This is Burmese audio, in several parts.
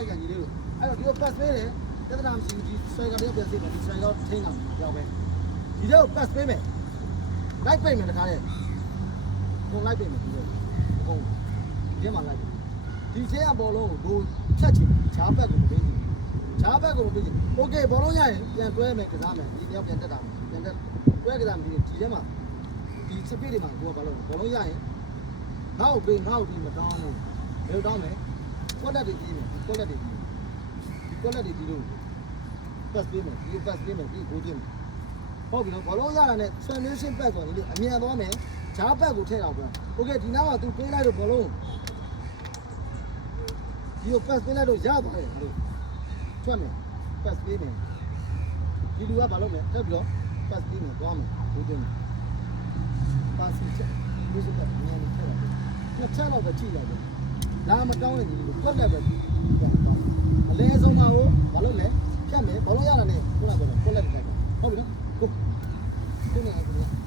လိုက်ကန်ကြီးလေးကိုအဲ့တော့ဒီကို pass ပေးတယ်ပြဿနာမရှိဘူးဒီ striker တွေပြန်စစ်မယ်ဒီ striker ထိန်းတာကြောက်ပဲဒီတော့ pass ပေးမယ်လိုက်ပိတ်မယ်တခါလေဘုံလိုက်ပိတ်မယ်ဒီလိုဘုံဒီမှာလိုက်ဒီချင်းအပေါ်လုံးကိုဖြတ်ချင်ဂျားဘက်ကိုမပေးဘူးဂျားဘက်ကိုမပေးဘူးโอเคဘောလုံးရရင်ပြန်တွဲမယ်ကစားမယ်ဒီတယောက်ပြန်တက်တာပြန်တက်တွဲကစားမယ်ဒီထဲမှာဒီစပစ်တွေမှာကိုကဘာလို့ဘောလုံးရရင်ငါ့ကိုပေးငါ့ကိုပြီးမတောင်းဘူးဘယ်တောင်းလဲကွက်လက်တွေပြီးမယ်ကွက်လက်တွေပြီးကွက်လက်တွေဒီလို pass ပေးမယ်ဒီ pass ပေးမယ်ဒီကိုတင်ဟုတ်ပြီနော်ဘောလုံးရတာနဲ့ transition pass ဆိုရင်လေအမြန်သွားမယ်ဂျားဘက်ကိုထည့်တော့ပြောโอเคဒီနားမှာ तू ပေးလိုက်တော့ဘောလုံးဒီကို pass ပေးလိုက်တော့ရသွားတယ်လို့ထွက်မယ် pass ပေးမယ်ဒီလူကဘာလုပ်မလဲထပ်ပြီးတော့ pass ပေးမယ်သွားမယ်ကိုတင် pass ချက်လို့ဆိုတော့အမြန်ထည့်တော့နှစ်ချက်တော့ပဲကြည့်လိုက်တယ်လာမတောင်းရင်ဒီလိုကွက်လက်ပဲအလဲဆုံးမှာကိုဘာလုပ်လဲဖြတ်မယ်ဘောလုံးရတာနဲ့ခုနကတော့ကွက်လက်တက်တယ်ဟုတ်ပြီနော်ကိုနေအဲ့ဒါ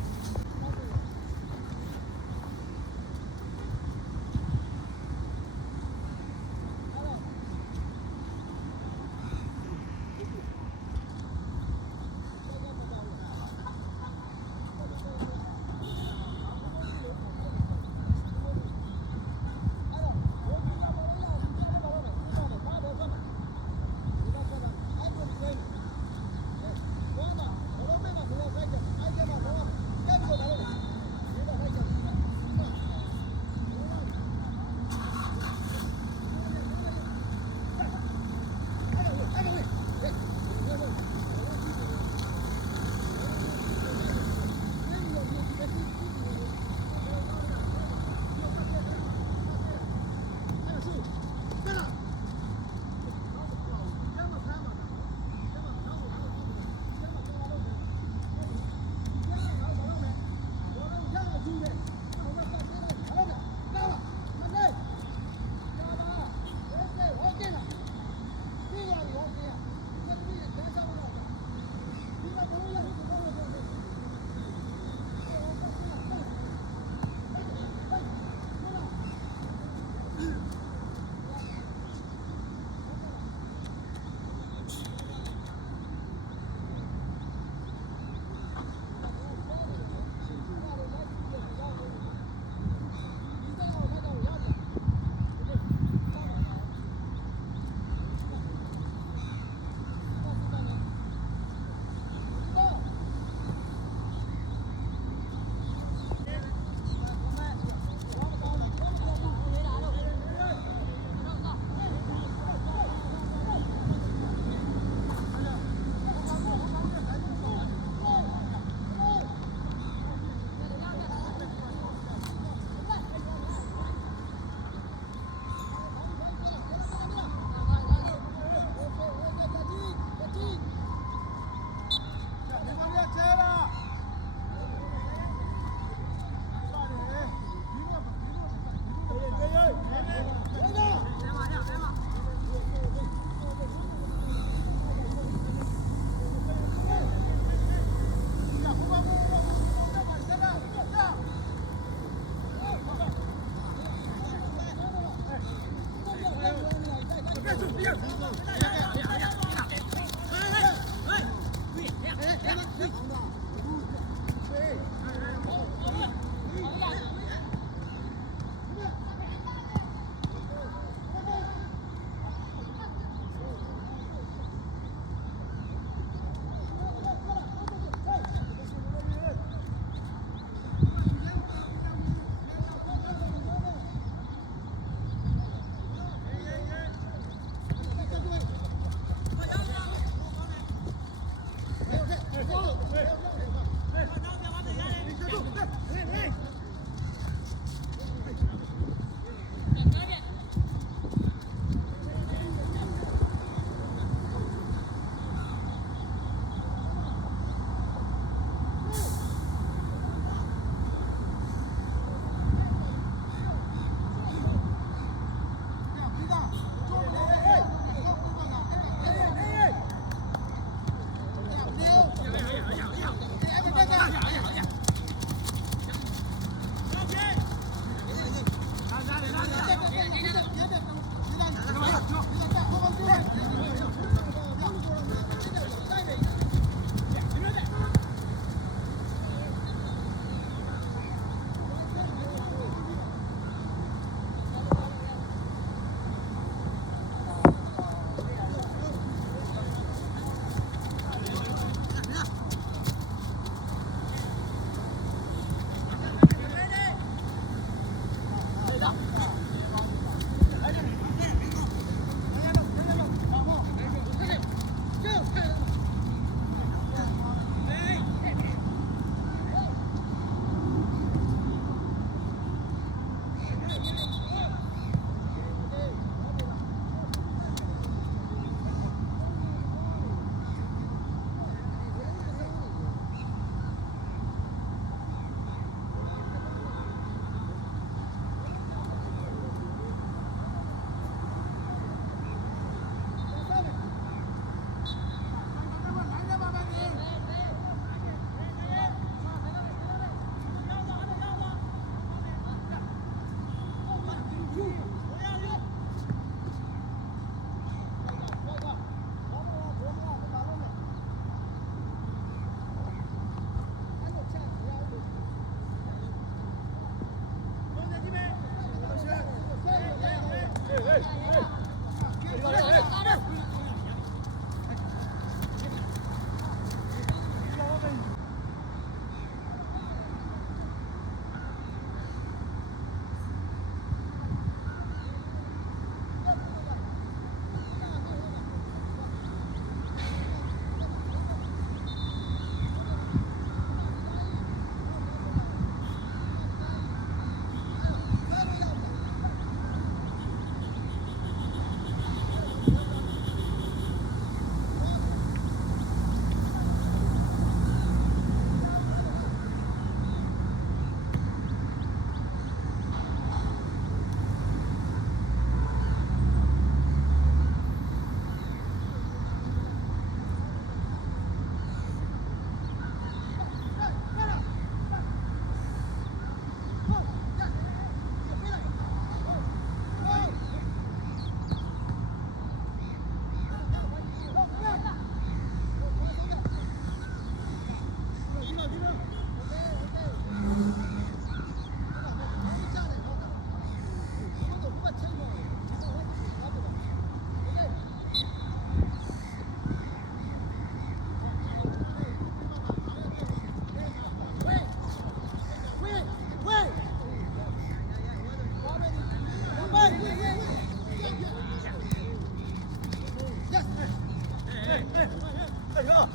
哎呀！